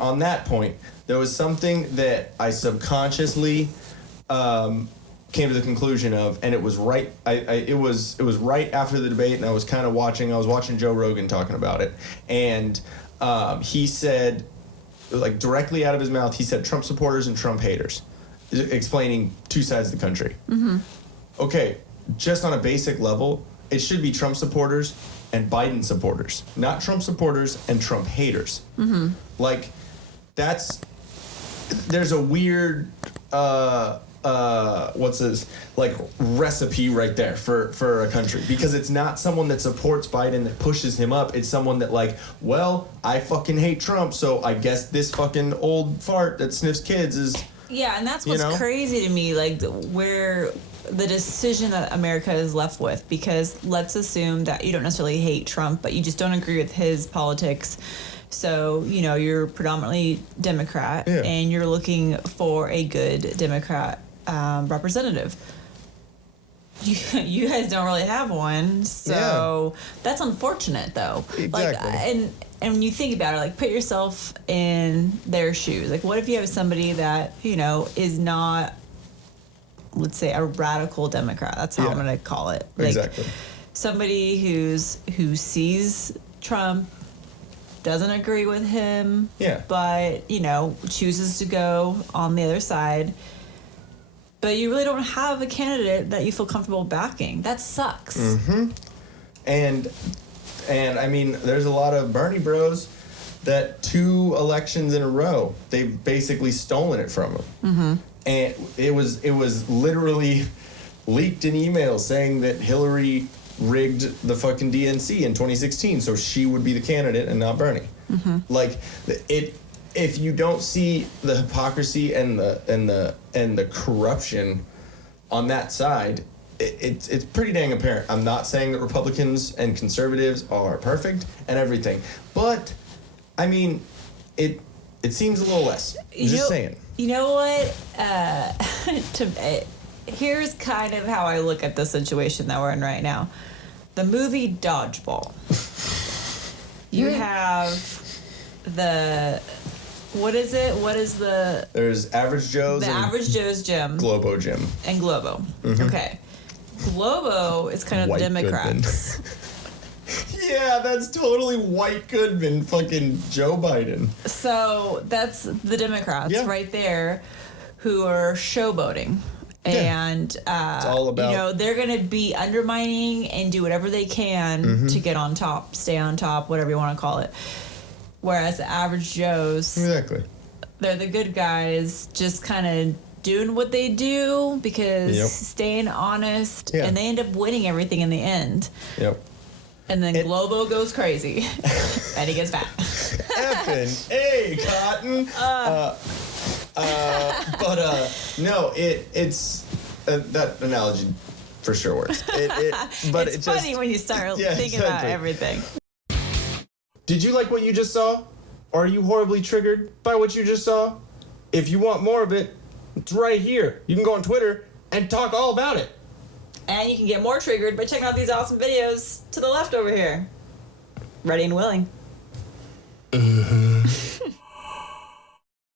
on that point, there was something that I subconsciously came to the conclusion of, and it was right. It was right after the debate, and I was watching Joe Rogan talking about it, and he said, like directly out of his mouth, he said Trump supporters and Trump haters, explaining two sides of the country. Mm-hmm. Okay, just on a basic level, it should be Trump supporters and Biden supporters, not Trump supporters and Trump haters. Mm-hmm. Like, there's a weird, recipe right there for a country, because it's not someone that supports Biden that pushes him up. It's someone that, like, well, I fucking hate Trump, so I guess this fucking old fart that sniffs kids is... Yeah, and that's what's crazy to me, like, where the decision that America is left with, because let's assume that you don't necessarily hate Trump, but you just don't agree with his politics. So, you're predominantly Democrat, and you're looking for a good Democrat representative. You guys don't really have one, so that's unfortunate, though. Exactly. Like, and when you think about it, like, put yourself in their shoes. Like, what if you have somebody that is not, let's say, a radical Democrat? That's how I'm going to call it. Like, exactly. Somebody who sees Trump, doesn't agree with him, but chooses to go on the other side. But you really don't have a candidate that you feel comfortable backing. That sucks. Mm-hmm. And I mean, there's a lot of Bernie bros that 2 elections in a row, they've basically stolen it from him. Mm-hmm. And it was literally leaked in emails saying that Hillary rigged the fucking DNC in 2016, so she would be the candidate and not Bernie. Mm-hmm. Like, if you don't see the hypocrisy and the corruption on that side, it's pretty dang apparent. I'm not saying that Republicans and conservatives are perfect and everything, but I mean, it seems a little less. Just saying. You know what? Here's kind of how I look at the situation that we're in right now. The movie Dodgeball. You have what is it? What is the... There's Average Joe's The Average Joe's Gym. Globo Gym. And Globo. Mm-hmm. Okay. Globo is kind of White Democrats. Yeah, that's totally White Goodman, fucking Joe Biden. So that's the Democrats right there who are showboating. And it's all about, they're going to be undermining and do whatever they can to get on top, stay on top, whatever you want to call it. Whereas the Average Joes, they're the good guys, just kind of doing what they do because staying honest, and they end up winning everything in the end. Yep. And then Globo goes crazy, and he gets fat. Effing A, Cotton. No, it's that analogy for sure works. But it's funny when you start thinking about everything. Did you like what you just saw? Or are you horribly triggered by what you just saw? If you want more of it, it's right here. You can go on Twitter and talk all about it. And you can get more triggered by checking out these awesome videos to the left over here. Ready and willing.